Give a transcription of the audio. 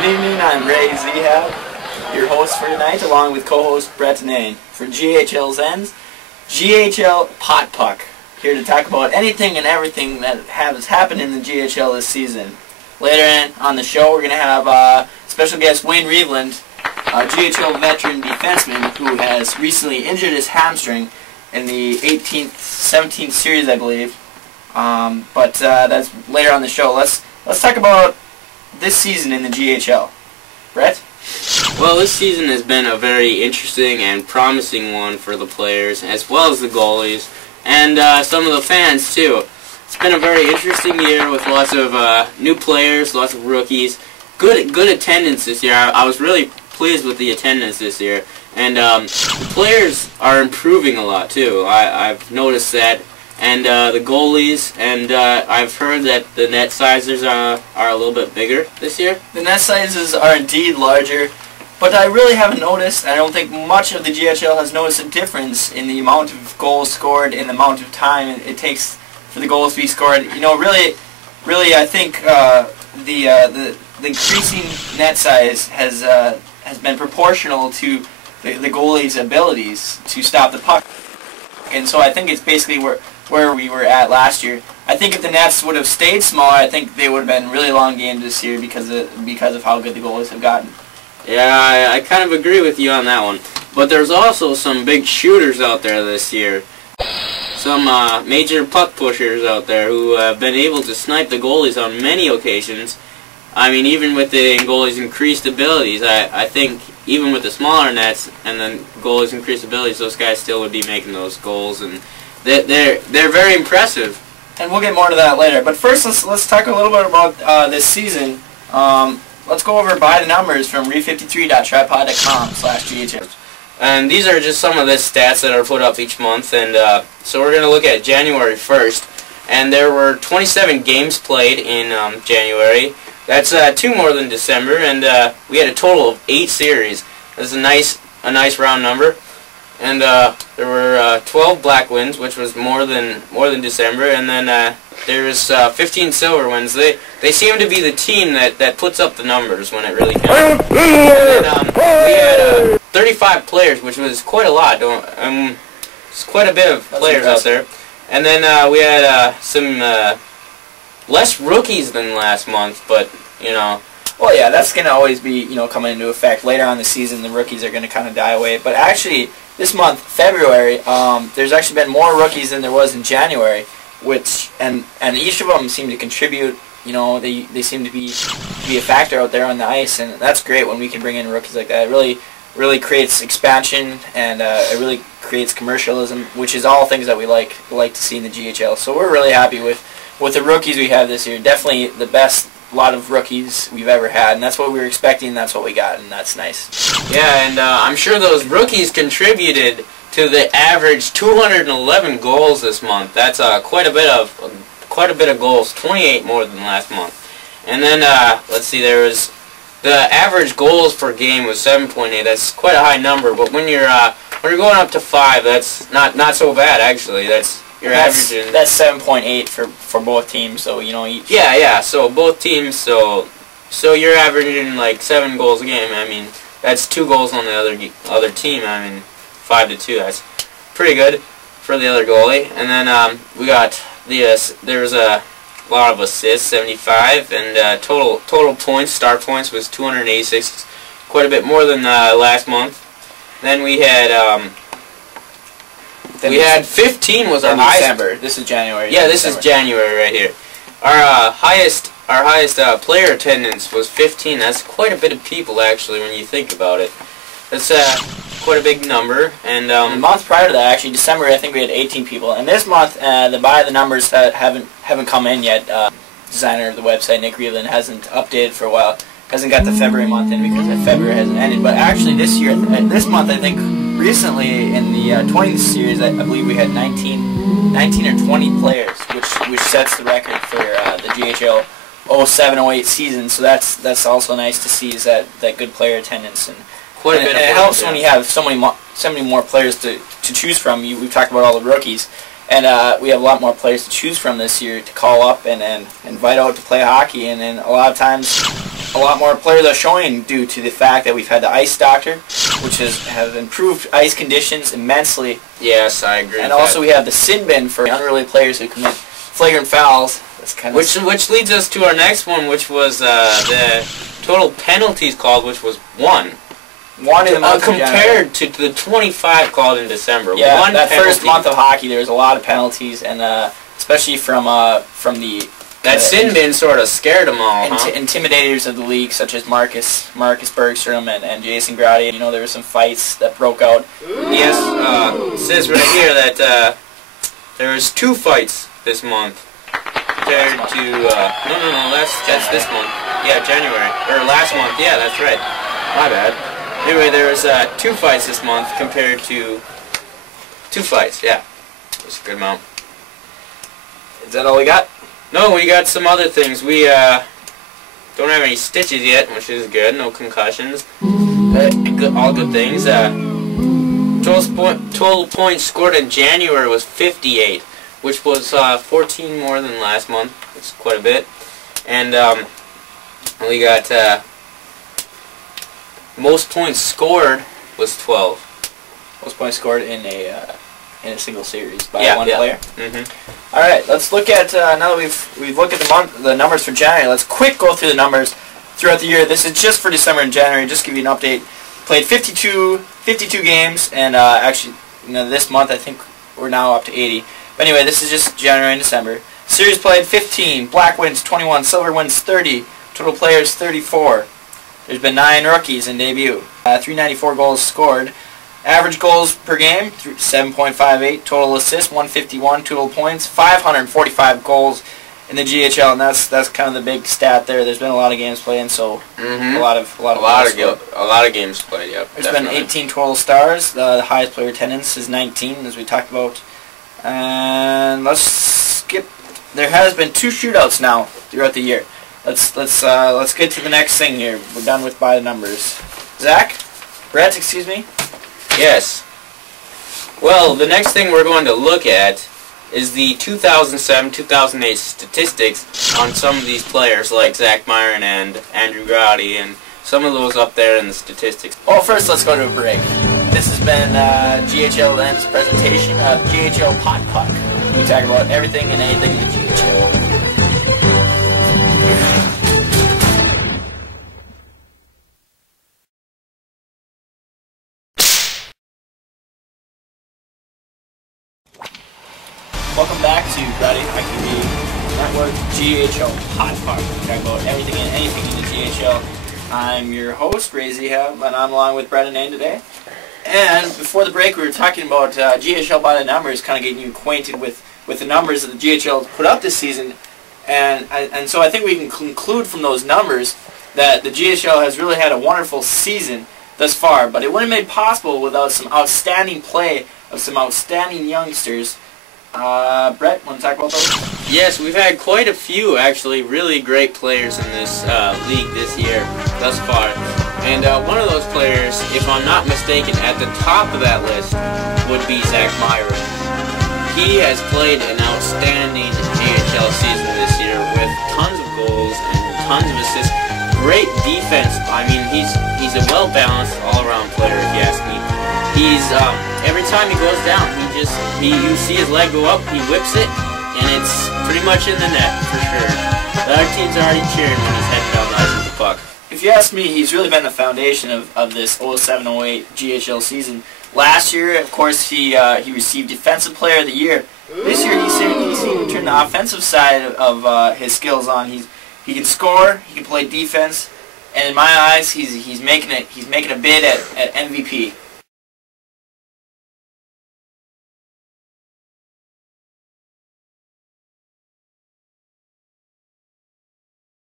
Good evening, I'm Ray Zihab, your host for tonight, along with co-host Brett Anane. For GHL's Ends, GHL Pot Puck, here to talk about anything and everything that has happened in the GHL this season. Later on the show, we're going to have special guest Wayne Reveland, a GHL veteran defenseman who has recently injured his hamstring in the 17th series, I believe. But that's later on the show. Let's talk about this season in the GHL. Brett? Well, this season has been a very interesting and promising one for the players, as well as the goalies, and some of the fans, too. It's been a very interesting year with lots of new players, lots of rookies. Good attendance this year. I was really pleased with the attendance this year. And the players are improving a lot, too. I've noticed that. And the goalies, and I've heard that the net sizes are a little bit bigger this year. The net sizes are indeed larger, but I really haven't noticed, I don't think much of the GHL has noticed a difference in the amount of goals scored and the amount of time it takes for the goals to be scored. You know, really, I think the increasing net size has been proportional to the goalie's abilities to stop the puck. And so I think it's basically where we were at last year. I think if the nets would have stayed smaller, I think they would have been really long games this year because of how good the goalies have gotten. Yeah, I kind of agree with you on that one. But there's also some big shooters out there this year. Some major puck pushers out there who have been able to snipe the goalies on many occasions. I mean, even with the goalies' increased abilities, I think even with the smaller nets and the goalies' increased abilities, those guys still would be making those goals, and they're very impressive. And we'll get more to that later. But first, let's talk a little bit about this season. Let's go over by the numbers from re53.tripod.com/GHL. And these are just some of the stats that are put up each month. And so we're going to look at January 1st. And there were 27 games played in January. That's 2 more than December. And we had a total of 8 series. That's a nice round number. And there were 12 black wins, which was more than December, and then there was 15 silver wins. They seem to be the team that puts up the numbers when it really counts. And then, we had 35 players, which was quite a lot. It's quite a bit of players out there. And then we had some less rookies than last month, but you know. Well, yeah, that's going to always be, coming into effect. Later on in the season, the rookies are going to kind of die away. But actually, this month, February, there's actually been more rookies than there was in January, and each of them seem to contribute. They seem to be a factor out there on the ice, and that's great when we can bring in rookies like that. It really creates expansion, and it really creates commercialism, which is all things that we like to see in the GHL. So we're really happy with the rookies we have this year. Definitely the best lot of rookies we've ever had, and that's what we were expecting, that's what we got, and that's nice. Yeah, and I'm sure those rookies contributed to the average 211 goals this month. That's quite a bit of goals, 28 more than last month. And then let's see, there was the average goals per game was 7.8. That's quite a high number, but when you're going up to 5, that's not so bad actually. You're averaging. That's 7.8 for both teams. So each. Yeah. So both teams. So you're averaging like 7 goals a game. I mean, that's 2 goals on the other team. I mean, 5 to 2. That's pretty good for the other goalie. And then we got there was a lot of assists, 75, and total points, star points was 286, quite a bit more than last month. Then we had. We had 15 was our highest. December. This is January. Yeah, this is January right here. Our highest player attendance was 15. That's quite a bit of people actually when you think about it. That's quite a big number. And the month prior to that, actually December, I think we had 18 people. And this month, the numbers that haven't come in yet. Designer of the website, Nick Reveland, hasn't updated for a while. Hasn't got the February month in because February hasn't ended. But actually this month, I think. Recently, in the 20th series, I believe we had 19 or 20 players, which sets the record for the GHL 07-08 season. So that's also nice to see, is that good player attendance, and quite a bit. It helps when you have so many more players to choose from. We've talked about all the rookies, and we have a lot more players to choose from this year to call up and invite out to play hockey. And then a lot of times a lot more players are showing due to the fact that we've had the ice doctor, which has improved ice conditions immensely. Yes, I agree. And also we have the sin bin for unruly players who commit flagrant fouls. That's kind of which leads us to our next one, which was the total penalties called, which was 1. 1 in the month compared to the 25 called in December. Yeah, one that penalty. first month of hockey, there was a lot of penalties, and especially from the sin bin sort of scared them all, intimidators of the league, such as Marcus Bergstrom and Jason Grotti. You know, there were some fights that broke out. Yes, it says right here that there was 2 fights this month compared to no, that's this month. Yeah, January or last month. Yeah, that's right. My bad. Anyway, there was 2 fights this month compared to 2 fights. Yeah, that's a good amount. Is that all we got? No, we got some other things. We don't have any stitches yet, which is good. No concussions. All good things. Total points scored in January was 58, which was 14 more than last month. It's quite a bit. And we got most points scored was 12. Most points scored in a single series by one player. Mm-hmm. All right, let's look at now that we've looked at the numbers for January. Let's quick go through the numbers throughout the year. This is just for December and January. Just to give you an update. Played 52 games, and actually, this month I think we're now up to 80. But anyway, this is just January and December. Series played 15. Black wins 21. Silver wins 30. Total players 34. There's been 9 rookies in debut. 394 goals scored. Average goals per game, 7.58. Total assists, 151. Total points, 545 goals in the GHL, and that's kind of the big stat there. There's been a lot of games played, and so a lot of games played. Yep. There's been 18 total stars. The highest player attendance is 19, as we talked about. And let's skip. There has been 2 shootouts now throughout the year. Let's get to the next thing here. We're done with by the numbers. Brett, excuse me. Yes. Well, the next thing we're going to look at is the 2007-2008 statistics on some of these players, like Zach Myron and Andrew Grotti, and some of those up there in the statistics. Well, first let's go to a break. This has been GHL's presentation of GHL Pot Puck. We talk about everything and anything in the GHL. Welcome back to Grotti Hockey League Network GHL Hot Puck. We talk about everything and anything in the GHL. I'm your host, Zihab, and I'm along with Brett and Anane today. And before the break, we were talking about GHL by the numbers, kind of getting you acquainted with the numbers that the GHL put up this season. And so I think we can conclude from those numbers that the GHL has really had a wonderful season thus far. But it wouldn't have been possible without some outstanding play of some outstanding youngsters. Brett, want to talk about those? Yes, we've had quite a few, actually, really great players in this league this year thus far. And one of those players, if I'm not mistaken, at the top of that list would be Zach Myron. He has played an outstanding GHL season this year with tons of goals and tons of assists. Great defense. I mean, he's a well-balanced, all-around player, if you ask me. He's every time he goes down, you see his leg go up, he whips it, and it's pretty much in the net for sure. The other team's already cheering when he's heading down the ice with the puck. If you ask me, he's really been the foundation of this 07-08 GHL season. Last year, of course, he received Defensive Player of the Year. This year, he seemed to turn the offensive side of his skills on. He can score, he can play defense, and in my eyes, he's making a bid at MVP.